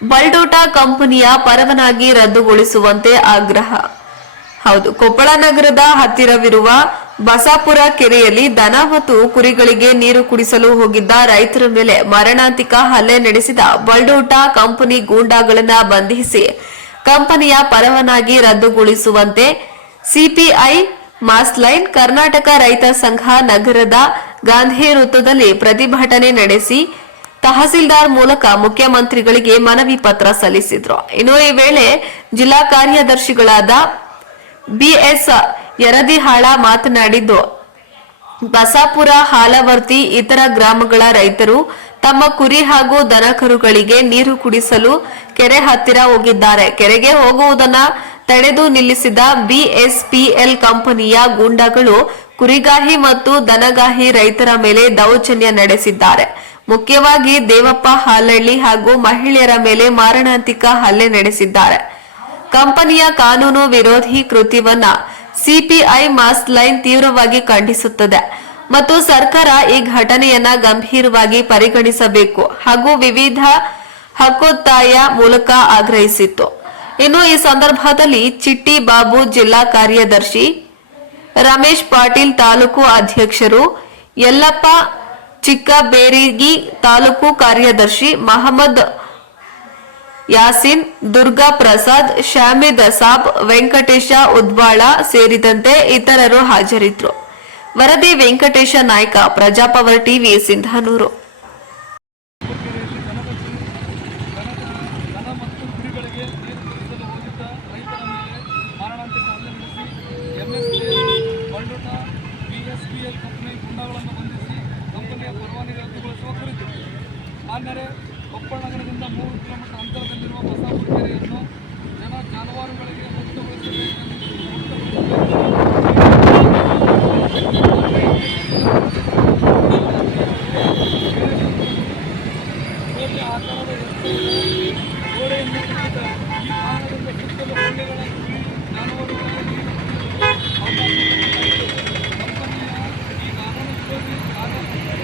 ಬಲ್ಡೋಟಾ ಕಂಪನಿಯ ಪರವಾನಗಿ ರದ್ದುಗೊಳಿಸುವಂತೆ ಆಗ್ರಹ. ಹೌದು, ಕೊಪ್ಪಳ ನಗರದ ಹತ್ತಿರವಿರುವ ಬಸಾಪುರ ಕೆರೆಯಲ್ಲಿ ದನ ಮತ್ತು ಕುರಿಗಳಿಗೆ ನೀರು ಕುಡಿಸಲು ಹೋಗಿದ್ದ ರೈತರ ಮೇಲೆ ಮರಣಾಂತಿಕ ಹಲ್ಲೆ ನಡೆಸಿದ ಬಲ್ಡೋಟಾ ಕಂಪನಿ ಗೂಂಡಾಗಳನ್ನು ಬಂಧಿಸಿ ಕಂಪನಿಯ ಪರವಾನಗಿ ರದ್ದುಗೊಳಿಸುವಂತೆ ಸಿಪಿಐ, ಮಾಸ್ಲೈನ್, ಕರ್ನಾಟಕ ರೈತ ಸಂಘ ನಗರದ ಗಾಂಧಿ ವೃತ್ತದಲ್ಲಿ ಪ್ರತಿಭಟನೆ ನಡೆಸಿ ತಹಸೀಲ್ದಾರ್ ಮೂಲಕ ಮುಖ್ಯಮಂತ್ರಿಗಳಿಗೆ ಮನವಿ ಪತ್ರ ಸಲ್ಲಿಸಿದ್ರು. ಇನ್ನು ಈ ವೇಳೆ ಜಿಲ್ಲಾ ಕಾರ್ಯದರ್ಶಿಗಳಾದ ಬಿಎಸ್ ಯರದಿಹಾಳ ಮಾತನಾಡಿದ್ದು, ಬಸಾಪುರ, ಹಾಲವರ್ತಿ, ಇತರ ಗ್ರಾಮಗಳ ರೈತರು ತಮ್ಮ ಕುರಿ ಹಾಗೂ ದನಕರುಗಳಿಗೆ ನೀರು ಕುಡಿಸಲು ಕೆರೆ ಹತ್ತಿರ ಹೋಗಿದ್ದಾರೆ. ಕೆರೆಗೆ ಹೋಗುವುದನ್ನ ತಡೆದು ನಿಲ್ಲಿಸಿದ ಬಿಎಸ್ಪಿಎಲ್ ಕಂಪನಿಯ ಗೂಂಡಾಗಳು ಕುರಿಗಾಹಿ ಮತ್ತು ದನಗಾಹಿ ರೈತರ ಮೇಲೆ ದೌರ್ಜನ್ಯ ನಡೆಸಿದ್ದಾರೆ. ಮುಖ್ಯವಾಗಿ ದೇವಪ್ಪ ಹಾಲಳ್ಳಿ ಹಾಗೂ ಮಹಿಳೆಯರ ಮೇಲೆ ಮಾರಣಾಂತಿಕ ಹಲ್ಲೆ ನಡೆಸಿದ್ದಾರೆ. ಕಂಪನಿಯ ಕಾನೂನು ವಿರೋಧಿ ಕೃತಿವನ್ನ ಸಿಪಿಐ ಮಾಸ್ ಲೈನ್ ತೀವ್ರವಾಗಿ ಖಂಡಿಸುತ್ತದೆ ಮತ್ತು ಸರ್ಕಾರ ಈ ಘಟನೆಯನ್ನ ಗಂಭೀರವಾಗಿ ಪರಿಗಣಿಸಬೇಕು ಹಾಗೂ ವಿವಿಧ ಹಕ್ಕೊತ್ತಾಯ ಮೂಲಕ ಆಗ್ರಹಿಸಿತ್ತು. ಇನ್ನು ಈ ಸಂದರ್ಭದಲ್ಲಿ ಚಿಟ್ಟಿ ಬಾಬು ಜಿಲ್ಲಾ ಕಾರ್ಯದರ್ಶಿ ರಮೇಶ್ ಪಾಟೀಲ್ ತಾಲೂಕು ಅಧ್ಯಕ್ಷರು ಯಲ್ಲಪ್ಪ ಚಿಕ್ಕಬೇರಿಗಿ ತಾಲೂಕು ಕಾರ್ಯದರ್ಶಿ ಮಹಮ್ಮದ್ ಯಾಸಿನ್, ದುರ್ಗಾ ಪ್ರಸಾದ್, ಶಾಮಿದ್ ಸಾಬ್, ವೆಂಕಟೇಶ ಉದ್ವಾಳ ಸೇರಿದಂತೆ ಇತರರು ಹಾಜರಿದ್ದರು ವರದಿ ವೆಂಕಟೇಶ ನಾಯ್ಕ, ಪ್ರಜಾಪವರ್ ಟಿವಿ, ಸಿಂಧನೂರು. ಕಂಪನಿಯ ಪರವಾನಗಿ ರದ್ದುಗೊಳಿಸುವ ಕುರಿತು ಮಾನ್ಯರೇ ಕೊಪ್ಪಳ ನಗರದಿಂದ ಮೂರು ಕಿಲೋಮೀಟರ್ ಅಂತರದಲ್ಲಿರುವ ಬಸಾಪುರ ಕೆರೆಯನ್ನು ಜನ ಜಾನುವಾರುಗಳಿಗೆ ಮುಕ್ತಗೊಳಿಸಬೇಕೆಂದು ಗೋಡೆಯ ಆಕಾರದ